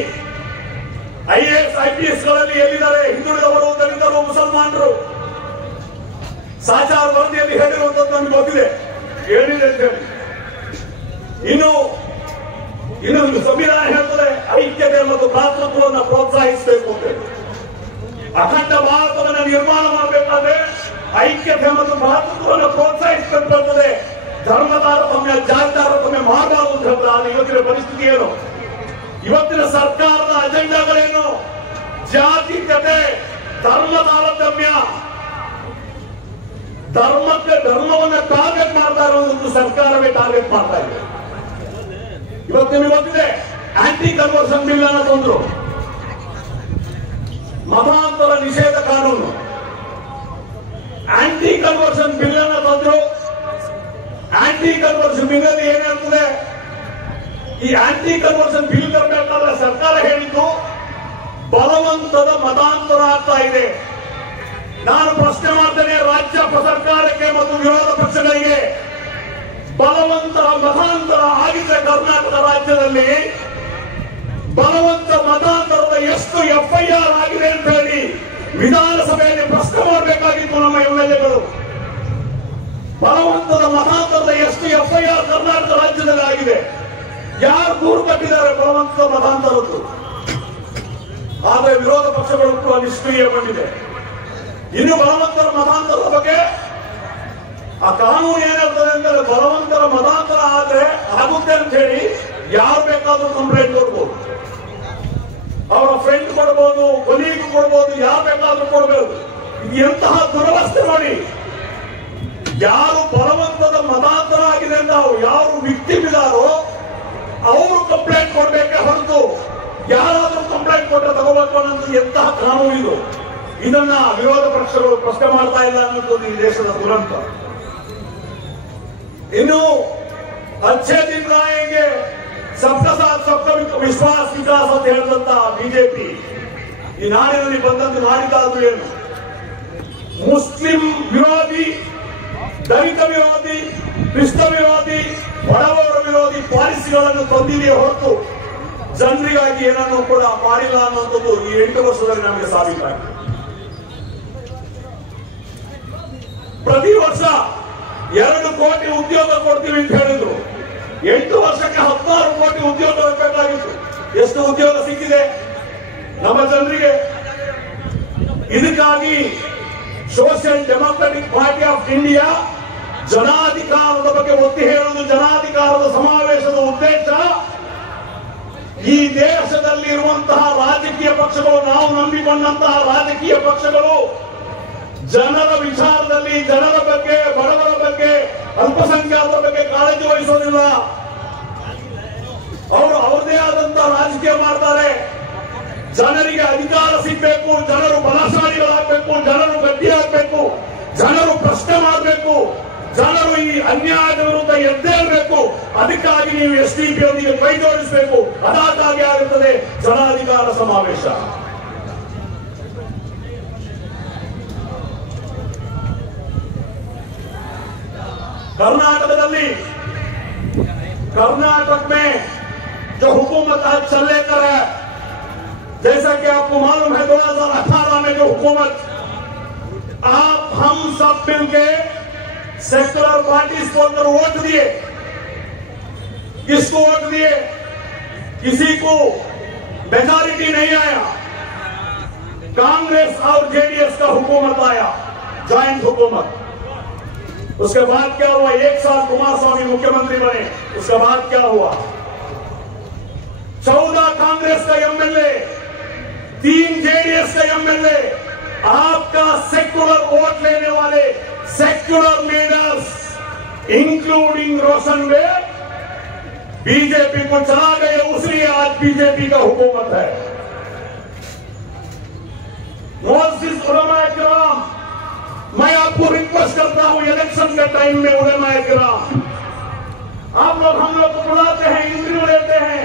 IAS IPS ಗಳಲ್ಲಿ ಎಲ್ಲಿದ್ದಾರೆ? ಹಿಂದುಳಿದವರು, ದಲಿತರು, ಮುಸಲ್ಮಾನರು. ಸಾಚಾರ್ ವರದಿಯಲ್ಲಿ ಹೇಳಿರುವಂತದ್ದು ನಮ್ಗೆ ಗೊತ್ತಿದೆ, ಏನಿದೆ ಅಂತ ಹೇಳಿ. ಇನ್ನು ಸಂವಿಧಾನ ಹೇಳ್ತದೆ ಐಕ್ಯತೆ ಮತ್ತು ಭ್ರಾತೃತ್ವವನ್ನು ಪ್ರೋತ್ಸಾಹಿಸಬೇಕು ಅಂತ ಹೇಳಿ. ಅಖಂಡ ಭಾರತವನ್ನು ನಿರ್ಮಾಣ ಮಾಡಬೇಕಾದ್ರೆ ಐಕ್ಯತೆ ಮತ್ತು ಭ್ರಾತೃತ್ವವನ್ನು ಪ್ರೋತ್ಸಾಹಿಸಬೇಕು ಬರ್ತದೆ, ಧರ್ಮ ತಾರತಮ್ಯ, ಜಾತಿ ತಾರತಮ್ಯ ಮಾಡಬಾರದು ಅಂತ ಹೇಳ್ತಾರೆ. ಆದರೆ ಇವತ್ತಿನ ಪರಿಸ್ಥಿತಿ ಏನು? ಇವತ್ತಿನ ಸರ್ಕಾರದ ಅಜೆಂಡಾಗಳೇನು? ಜಾತೀಯತೆ, ಧರ್ಮ ತಾರತಮ್ಯ, ಧರ್ಮವನ್ನು ಟಾರ್ಗೆಟ್ ಮಾಡ್ತಾ ಇರೋದು ಸರ್ಕಾರವೇ ಟಾರ್ಗೆಟ್ ಮಾಡ್ತಾ ಇದೆ. ಇವತ್ತು ನಿಮಗೆ ಗೊತ್ತಿದೆ, ಆಂಟಿ ಕನ್ವರ್ಷನ್ ಬಿಲ್ ಅನ್ನ ತಂದ್ರು, ಮತಾಂತರ ನಿಷೇಧ ಕಾನೂನು, ಆಂಟಿ ಕನ್ವರ್ಷನ್ ಬಿಲ್ ಅನ್ನ ತಂದ್ರು. ಆಂಟಿ ಕನ್ವರ್ಷನ್ ಬಿಲ್ ಅಲ್ಲಿ ಏನಿರ್ತದೆ? ಈ ಆಂಟಿ ಕನ್ವರ್ಷನ್ ಬಿಲ್ ತರಬೇಕಾದ್ರೆ ಸರ್ಕಾರ ಹೇಳಿದ್ದು ಬಲವಂತದ ಮತಾಂತರ ಆಗ್ತಾ ಇದೆ. ನಾನು ಪ್ರಶ್ನೆ ಮಾಡ್ತೇನೆ ರಾಜ್ಯ ಸರ್ಕಾರಕ್ಕೆ ಮತ್ತು ವಿರೋಧ ಪಕ್ಷಗಳಿಗೆ, ಬಲವಂತ ಮತಾಂತರ ಆಗಿದ್ರೆ ಕರ್ನಾಟಕ ರಾಜ್ಯದಲ್ಲಿ ಬಲವಂತ ಮತಾಂತರದ ಎಷ್ಟು FIR ಆಗಿದೆ ಅಂತ ಹೇಳಿ ವಿಧಾನಸಭೆಯಲ್ಲಿ ಪ್ರಶ್ನೆ ಮಾಡಬೇಕಾಗಿತ್ತು ನಮ್ಮ MLAಗಳು. ಬಲವಂತದ ಮತಾಂತರದ ಎಷ್ಟು FIR ಕರ್ನಾಟಕ ರಾಜ್ಯದಲ್ಲಿ ಆಗಿದೆ? ಯಾರು ದೂರು ಕಟ್ಟಿದ್ದಾರೆ ಬಲವಂತದ ಮತಾಂತರದ್ದು? ಆದರೆ ವಿರೋಧ ಪಕ್ಷಗಳು ಕೂಡ ನಿಷ್ಕ್ರಿಯ ಬಂದಿದೆ. ಇನ್ನು ಬಲವಂತರ ಮತಾಂತರದ ಬಗ್ಗೆ ಆ ಕಾನೂನು ಏನಾಗ್ತದೆ ಅಂದರೆ, ಬಲವಂತರ ಮತಾಂತರ ಆದ್ರೆ ಆಗುತ್ತೆ ಅಂತ ಹೇಳಿ ಯಾರು ಬೇಕಾದ್ರೂ ಕಂಪ್ಲೇಂಟ್ ಕೊಡ್ಬೋದು, ಅವರ ಫ್ರೆಂಡ್ ಕೊಡ್ಬೋದು, ಕೊಲೀಗ್ ಕೊಡ್ಬೋದು, ಯಾರು ಬೇಕಾದ್ರೂ ಕೊಡ್ಬೋದು. ಇದು ಎಂತಹ ದುರವಸ್ಥೆ ನೋಡಿ. ಯಾರು ಬಲವಂತದ ಮತಾಂತರ ಆಗಿದೆ ಅಂತ ಯಾರು ವಿಕ್ಟಿಮ್ ಇದಾರೋ ಅವರು ಕಂಪ್ಲೇಂಟ್ ಕೊಡ್ಬೇಕೆ ಹೊರತು ಯಾರಾದ್ರೂ ಕಂಪ್ಲೇಂಟ್ ಕೊಟ್ಟರೆ ತಗೋಬೇಕು ಅನ್ನೋದು ಎಂತಹ ಕಾನೂನು ಇದು? ಇದನ್ನ ವಿರೋಧ ಪಕ್ಷಗಳು ಪ್ರಶ್ನೆ ಮಾಡ್ತಾ ಇಲ್ಲ ಅನ್ನೋದು ಈ ದೇಶದ ದುರಂತ. ಇನ್ನು ಅಚ್ಚೇ ದಿನ ಆಯೆಂಗೆ, ಸಬ್ಕಾ ಸಾಥ್ ಸಬ್ಕಾ ವಿಶ್ವಾಸ್ ವಿಕಾಸ್ ಅಂತ ಹೇಳಿದಂತ ಬಿಜೆಪಿ ಈ ನಾಡಿನಲ್ಲಿ ಬಂದಂತೆ ಮಾಡಿದ್ದಾದ್ರು ಏನು? ಮುಸ್ಲಿಂ ವಿರೋಧಿ, ದಲಿತ ವಿರೋಧಿ, ಕ್ರಿಸ್ತ ವಿರೋಧಿ, ಬಡವರ ವಿರೋಧಿ ಪಾಲಿಸಿಗಳನ್ನು ತಂದಿದೆಯೇ ಹೊರತು ಜನರಿಗಾಗಿ ಏನನ್ನೂ ಕೂಡ ಮಾಡಿಲ್ಲ ಅನ್ನುವಂಥದ್ದು ಈ 8 ವರ್ಷದಲ್ಲಿ ನಮಗೆ ಸಾಬೀತಾಗಿದೆ. ಪ್ರತಿ ವರ್ಷ 2 ಕೋಟಿ ಉದ್ಯೋಗ ಕೊಡ್ತೀವಿ ಅಂತ ಹೇಳಿದ್ರು. 8 ವರ್ಷಕ್ಕೆ 16 ಕೋಟಿ ಉದ್ಯೋಗ ಬೇಕಾಗಿತ್ತು. ಎಷ್ಟು ಉದ್ಯೋಗ ಸಿಕ್ಕಿದೆ ನಮ್ಮ ಜನರಿಗೆ? ಇದಕ್ಕಾಗಿ ಸೋಷಿಯಲ್ ಡೆಮೊಕ್ರೆಟಿಕ್ ಪಾರ್ಟಿ ಆಫ್ ಇಂಡಿಯಾ ಜನಾಧಿಕಾರದ ಬಗ್ಗೆ ಒತ್ತಿ ಹೇಳುವುದು, ಜನಾಧಿಕಾರದ ಸಮಾವೇಶದ ಉದ್ದೇಶ ಈ ದೇಶದಲ್ಲಿರುವಂತಹ ರಾಜಕೀಯ ಪಕ್ಷಗಳು, ನಾವು ನಂಬಿಕೊಂಡಂತಹ ರಾಜಕೀಯ ಪಕ್ಷಗಳು ಜನರ ವಿಚಾರದಲ್ಲಿ, ಜನರ ಬಗ್ಗೆ, ಬಡವರ ಬಗ್ಗೆ, ಅಲ್ಪಸಂಖ್ಯಾತರ ಬಗ್ಗೆ ಕಾಳಜಿ ವಹಿಸೋದಿಲ್ಲ. ಅವರು ಅವರದೇ ಆದಂತಹ ರಾಜಕೀಯ ಮಾಡ್ತಾರೆ. ಜನರಿಗೆ ಅಧಿಕಾರ ಸಿಗಬೇಕು, ಜನರು ಬಲಶಾಲಿಗಳಾಗಬೇಕು, ಜನರು ಗಟ್ಟಿಯಾಗಬೇಕು, ಜನರು ಪ್ರಶ್ನೆ ಮಾಡಬೇಕು, ಜನರು ಈ ಅನ್ಯಾಯದ ವಿರುದ್ಧ ಎದ್ದೇಳಬೇಕು. ಅದಕ್ಕಾಗಿ ನೀವು SDP ಯೊಂದಿಗೆ ಕೈ ಜೋಡಿಸಬೇಕು. ಅದಕ್ಕಾಗಿ ಆಗುತ್ತದೆ ಜನಾಧಿಕಾರ ಸಮಾವೇಶ. कर्नाटक में जो हुकूमत आज चल लेकर है, जैसा कि आपको मालूम है 2018 में जो हुकूमत आप हम सब मिलके सेक्युलर पार्टीज को अंदर वोट दिए, किसको वोट दिए? किसी को मेजॉरिटी नहीं आया, कांग्रेस और JDS का हुकूमत आया, ज्वाइंट हुकूमत। उसके बाद क्या हुआ? 1 साल कुमारस्वामी मुख्यमंत्री बने। उसके बाद क्या हुआ? 14 कांग्रेस का MLA, 3 JDS का MLA, आपका सेक्युलर वोट लेने वाले सेक्युलर लीडर्स इंक्लूडिंग रोशन बेग बीजेपी को चला गए। उसलिए आज बीजेपी का हुकूमत है। मोअज़्ज़िज़ उलमाए किराम, मैं आपको रिक्वेस्ट करता हूं, इलेक्शन के टाइम में उलमाए किराम, आप लोग हम लोग को बुलाते हैं, इंटरव्यू लेते हैं,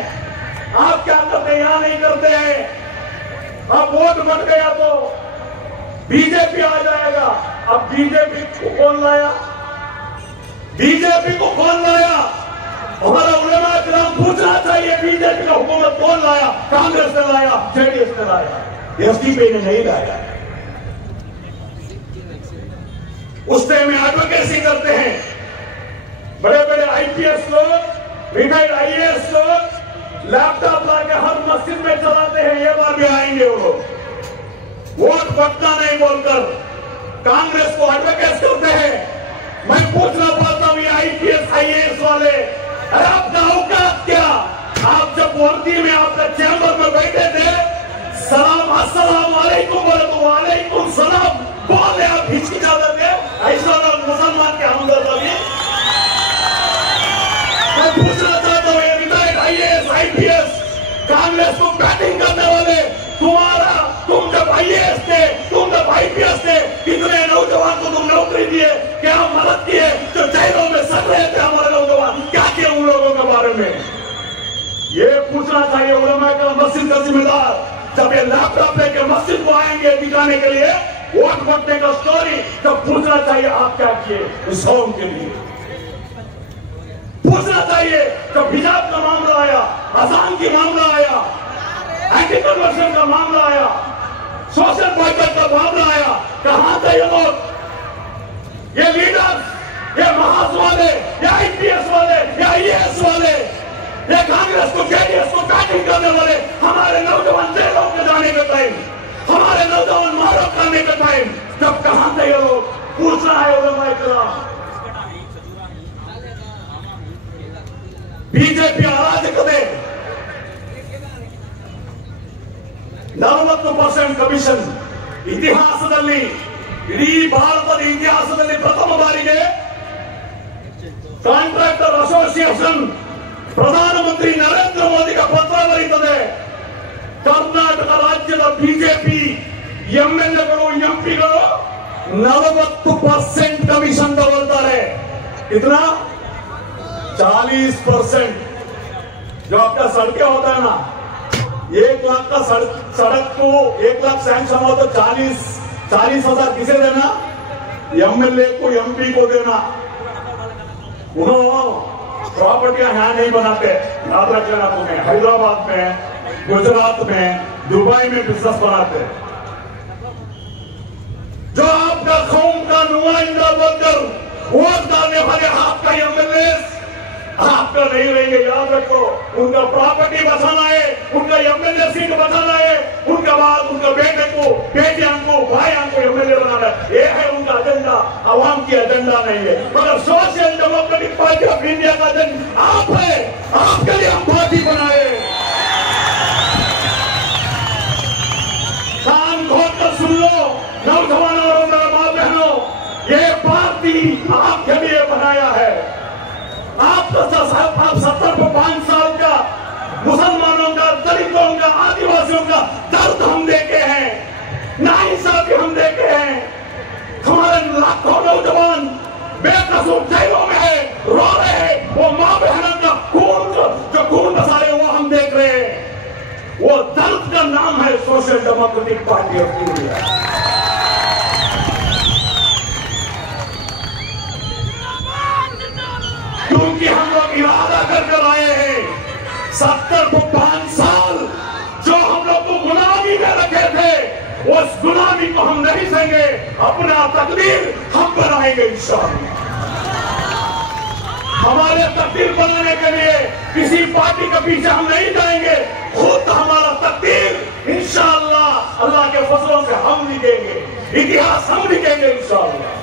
आप क्या करते हैं? यहां नहीं करते हैं। अब वोट बट गया तो बीजेपी आ जाएगा। अब बीजेपी को कौन लाया? बीजेपी को कौन लाया? हमारा उलमाए किराम पूछना चाहिए, बीजेपी का हुकूमत कौन लाया? कांग्रेस ने लाया, JDS ने लाया, SDP ने नहीं लाया। उस टाइम में एडवोकेसी करते हैं बड़े बड़े IPS लोग, रिटायर्ड IAS लोग, लैपटॉप लाके हर मस्जिद में चलाते हैं। ये बार भी आएंगे वो लोग, वोट बटना नहीं बोलकर कांग्रेस को एडवोकेट करते हैं। मैं पूछना चाहता हूं, ये IPS IAS वाले, अरे आपका औकात क्या? आप जब वर्दी में आपका चैम्बर में बैठे थे, सलाम अस्सलाम वालेकुम बोले तो वालेकुम सलाम बोले, आप हिचकिचाते थे। ऐसा लोग मुसलमान के हमदर्द। मैं पूछना चाहता हूं, ये रिटायर्ड IAS IPS कांग्रेस को बैटिंग करने वाले, तुम जब IAS थे, तुम जब IPS थे, कितने नौजवान को तुम नौकरी दिए, क्या मदद किए? जो जेलों में सड़ रहे थे हमारे नौजवान, क्या किए उन लोगों के बारे में? ये पूछना चाहिए उलमा का, मस्जिद का जिम्मेदार। जब ये लैपटॉप लेके मस्जिद को आएंगे दिखाने के लिए वोट बटने का स्टोरी, तब पूछना चाहिए आप क्या किए इस कौम के लिए। पूछना चाहिए जब हिजाब का मामला आया, अजान की मामला आया, एंटी कन्वर्शन का मामला आया, सोशल बॉयकॉट का मामला आया, कहां थे ये लोग? ये लीडर्स, ये महाज वाले, ये IPS वाले, ये IAS वाले, ये कांग्रेस को JDS को बैटिंग करने वाले, हमारे नौजवान जेलों में जाने का टाइम, हमारे नौजवान मारो खाने का टाइम, जब कहां थे ये लोग? पूछना है उलमाए किराम। बीजेपी अराजकತೆ, 40% ಕಮಿಷನ್. ಇತಿಹಾಸದಲ್ಲಿ, ಇಡೀ ಭಾರತದ ಇತಿಹಾಸದಲ್ಲಿ ಪ್ರಥಮ ಬಾರಿಗೆ ಕಾಂಟ್ರಾಕ್ಟರ್ ಅಸೋಸಿಯೇಷನ್ ಪ್ರಧಾನಮಂತ್ರಿ ನರೇಂದ್ರ ಮೋದಿಗೆ ಪತ್ರ ಬರೀತದೆ. ಕರ್ನಾಟಕ ರಾಜ್ಯದ ಬಿಜೆಪಿ MLAಗಳು, MP ಗಳು 40% ಕಮಿಷನ್ ತಗೊಳ್ತಾರೆ. इतना 40%। जो आपका सड़कें होता है ना, 1 लाख का सड़क को 1 लाख सैंक्शन हो तो 40,000 किसे देना? MLA को, MP को देना। उन्होंने प्रॉपर्टियां यहाँ नहीं बनाते, याद रख लेना तुम्हें। हैदराबाद में, गुजरात में, दुबई में बिजनेस बनाते। जो आपका कौम का नुमाइंदा बनकर वोट डालने वाले आपका एमएलए आपका नहीं रहेंगे, याद रखो। उनका प्रॉपर्टी बचाना है, उनका एमएलए सीट बचाना है, उनका बाद उनका बेटे को, बेटियां को, भाइयों को एमएलए बनाना है। ये है उनका एजेंडा, आवाम की एजेंडा नहीं है। मगर social democratic party of India का एजेंडा आप है, आपके लिए हम पार्टी बनाए। कान खोल कर सुन लो नौजवानों और मेरे माँ बहनों, ये पार्टी आपके लिए बनाया है। आप तो आप 70-5 साल का मुसलमानों का, दलितों का, आदिवासियों का दर्द हम देखे हैं, नाइंसाफी हम देखे हैं। हमारे लाखों नौजवान बेकसूर जेलों में है, रो रहे हैं। वो माँ बहनों का खून जो खून बसा रहे वो हम देख रहे हैं। वो दर्द का नाम है social democratic party of India. क्योंकि हम लोग इरादा करके आए हैं 70-5 साल जो हम लोग को गुलामी में रखे थे, उस गुलामी को हम नहीं सहेंगे। अपना तकदीर हम बनाएंगे इंशाअल्लाह। हमारे तकदीर बनाने के लिए किसी पार्टी के पीछे हम नहीं जाएंगे, खुद हमारा तकदीर इंशाअल्लाह अल्लाह के फजलों से हम लिखेंगे, इतिहास हम लिखेंगे इंशाअल्लाह।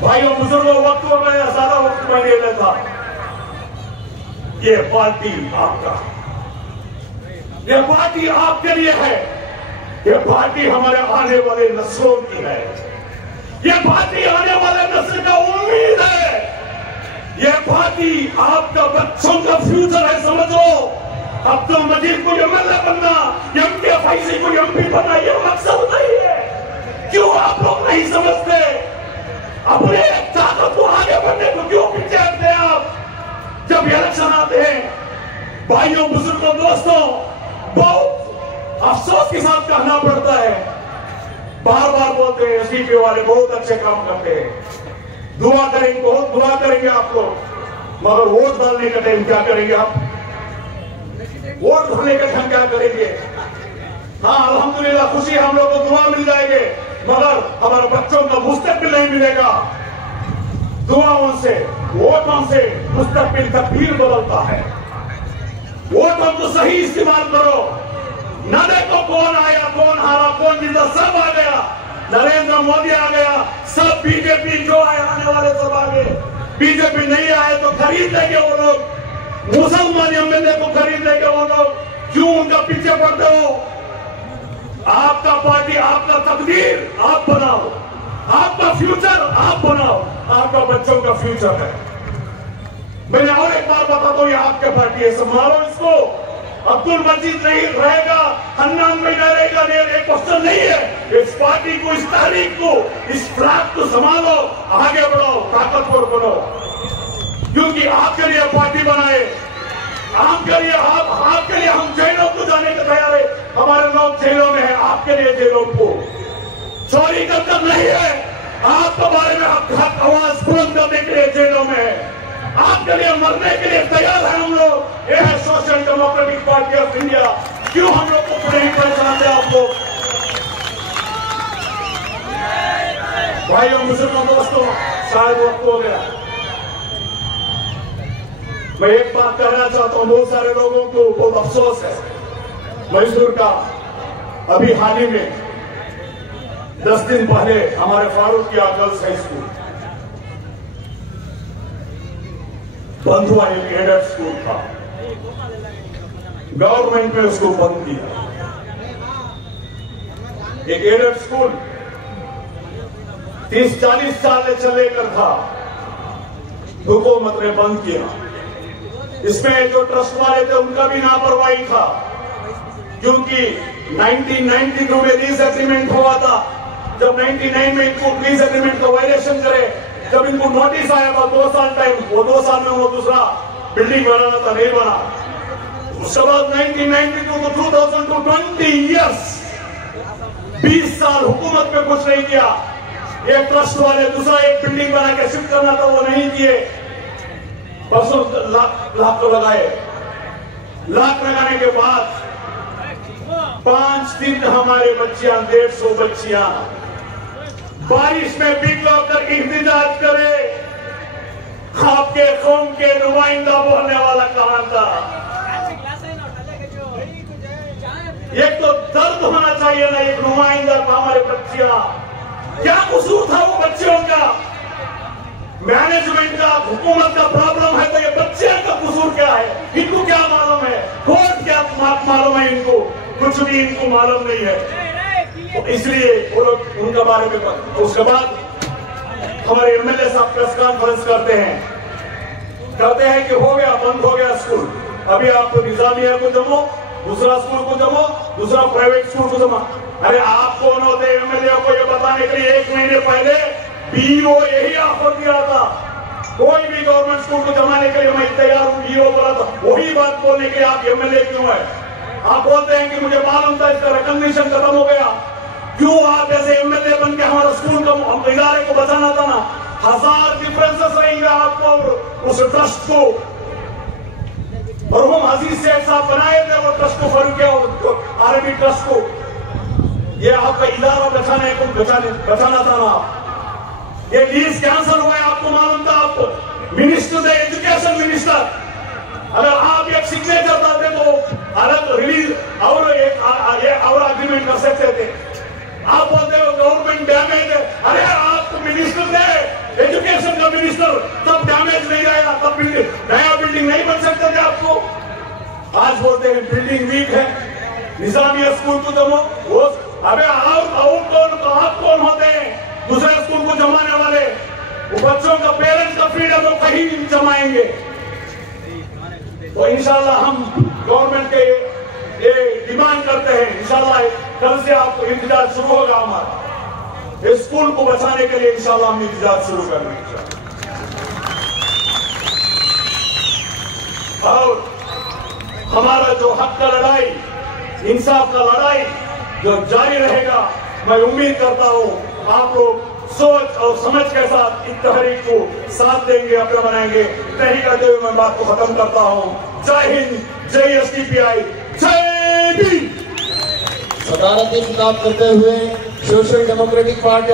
भाइयों बुजुर्गों, वक्त हो गया, सारा वक्त मैं नहीं लेता। ये पार्टी आपका, ये पार्टी आपके लिए है, ये पार्टी हमारे आने वाले नस्लों की है, ये पार्टी आने वाले नस्ल का उम्मीद है, ये पार्टी आपका बच्चों का फ्यूचर है। समझ लो, अब्दुल मजीद को एमएलए बनना, एमटीएफआईसी को एमपी बनना ये मकसद नहीं है। क्यों आप लोग नहीं समझते? अपने ताकत को आगे बढ़ने को क्यों पीछे हटते हैं आप? जब इलेक्शन आते हैं भाइयों, बुजुर्गों, दोस्तों, बहुत अफसोस के साथ कहना पड़ता है, बार बार बोलते हैं एसडीपी वाले बहुत अच्छे काम करते हैं, दुआ करेंगे, बहुत दुआ करेंगे आपको, मगर वोट डालने का टाइम क्या करेंगे आप? वोट डालने का टाइम क्या करेंगे? हाँ, अल्हम्दुलिल्लाह खुशी हम लोग को दुआ मिल जाएंगे, मगर हमारे बच्चों का मुस्तकबिल नहीं मिलेगा। दुआओं से, वोटों से मुस्तकबिल तकदीर बदलता है। वोटों को सही इस्तेमाल करो, न देखो कौन आया, कौन हारा, कौन जीता, सब आ गया। नरेंद्र मोदी आ गया, सब बीजेपी जो आए आने वाले सब आ गए। बीजेपी नहीं आए तो खरीद लेंगे वो लोग, मुसलमान एमएलए को खरीद लेंगे वो लोग। क्यों उनका पीछे पड़ते हो? आपका पार्टी, आपका तकदीर आप बनाओ, आपका फ्यूचर आप बनाओ, आपका बच्चों का फ्यूचर है। मैंने और एक बार बता दो, ये आपके पार्टी है, संभालो इसको। अब्दुल मजीद नहीं रहेगा, हन्नान में नहीं रहेगा, एक क्वेश्चन नहीं है। इस पार्टी को, इस तारीख को, इस फ्लैग को संभालो, आगे बढ़ाओ, ताकतवर बनो, क्योंकि आपके लिए पार्टी बनाए, आपके लिए हम जेलों को जाने को तैयार है। हमारे लोग जेलों में है, आपके लिए जेलों को चोरी कर नहीं है, आपके बारे में हक आवाज बुलंद करने के लिए जेलों में है, आपके लिए मरने के लिए तैयार है हम लोग। यह है social democratic party of India. क्यों हम लोग को नहीं पहचानते आप लोग? भाइयों, बुजुर्गों, दोस्तों, शायद वक्त हो गया। मैं एक बात कहना चाहता हूं, बहुत सारे लोगों को बहुत अफसोस है। मैसूर का अभी हाल ही में 10 दिन पहले हमारे फारूकिया गर्ल्स हाई स्कूल बंद हुआ। एक एडेड स्कूल था, गवर्नमेंट ने उसको बंद किया। एक एडेड स्कूल 30-40 साल से चलेकर था, हुकूमत ने बंद किया। इसमें जो ट्रस्ट वाले थे उनका भी लापरवाही था, क्योंकि 1992 में लीज एग्रीमेंट हुआ था। जब 99 में इनको लीज एग्रीमेंट का वायलेशन करे, जब इनको नोटिस आया था 2 साल टाइम, वो 2 साल में वो दूसरा बिल्डिंग बनाना था, नहीं बना। उसके बाद 1992 to 2020 ईयर्स, 20 साल हुकूमत में कुछ नहीं किया। एक ट्रस्ट वाले दूसरा एक बिल्डिंग बना के शिफ्ट करना था, वो नहीं किए। परसों लाख लगाए, लाख लगाने के बाद 5 दिन हमारे बच्चियां 150 बच्चियां बारिश में भीग कर इंतजार करे। आपके कौम के नुमाइंदा बोलने वाला कहां था? एक तो दर्द होना चाहिए ना, एक नुमाइंदा हमारे बच्चियां, क्या कसूर था वो बच्चियों का? मैनेजमेंट का, हुकूमत का प्रॉब्लम है तो ये बच्चे का कसूर क्या है? इनको क्या मालूम है? कोर्ट क्या मालूम है इनको? कुछ भी इनको मालूम नहीं है। तो इसलिए वो लोग उनके बारे में तो उसके बाद हमारे एमएलए साहब प्रेस कॉन्फ्रेंस करते हैं कि हो गया, बंद हो गया स्कूल, अभी आप निजामिया को जमो, दूसरा स्कूल को जमो, दूसरा प्राइवेट स्कूल को जमा। अरे आप कौन होते एमएलए को ये बताने के लिए? 1 महीने पहले बीओ यही ऑफर दिया था, कोई भी गवर्नमेंट स्कूल को जमाने के लिए मैं तैयार हूं, बीओ बोला था। वही बात बोलने के लिए आप एमएलए क्यों है? आप बोलते हैं कि मुझे मालूम था, इसका रिकॉग्निशन खत्म हो गया। क्यों आप ऐसे एमएलए बन के हमारा स्कूल को, इदारे को बचाना था ना? 1000 डिफरेंसेस रहेंगे आपको और उस ट्रस्ट को। और हम अजीज शेख साहब बनाए थे वो ट्रस्ट को, फरूक आर्मी ट्रस्ट को। ये आपका इदारा बचाना था ना। ये लीज कैंसिल हुआ है, आपको मालूम था? आप मिनिस्टर थे, एजुकेशन मिनिस्टर, अगर आप एक सिग्नेचर करते तो अलग रिलीज और अग्रीमेंट कर सकते थे। आप बोलते हो गवर्नमेंट डैमेज है। अरे आप मिनिस्टर थे, एजुकेशन का मिनिस्टर, तब डैमेज नहीं आया, तब नया बिल्डिंग नहीं बन सकते थे आपको। आज बोलते हैं बिल्डिंग वीक है, निजामिया स्कूल को जमो। वो अबे आप कौन होते हैं दूसरे स्कूल को जमाने वाले? वो बच्चों का, पेरेंट्स का फ्रीडम वो कहीं नहीं जमाएंगे। तो इंशाल्लाह हम गवर्नमेंट के ये डिमांड करते हैं, इंशाल्लाह कल से आपको इंतजार शुरू होगा हमारा। इस स्कूल को बचाने के लिए इंशाल्लाह हम इंतजार शुरू करेंगे। और हमारा जो हक का लड़ाई, इंसाफ का लड़ाई जो जारी रहेगा, मैं उम्मीद करता हूं आप लोग सोच और समझ के साथ इस तहरीक को साथ देंगे, अपना बनाएंगे। तहरीक करते हुए मैं बात को खत्म करता हूं। जय हिंद, जय एसडीपीआई, जय भीम। सदारती खिताब करते हुए सोशल डेमोक्रेटिक पार्टी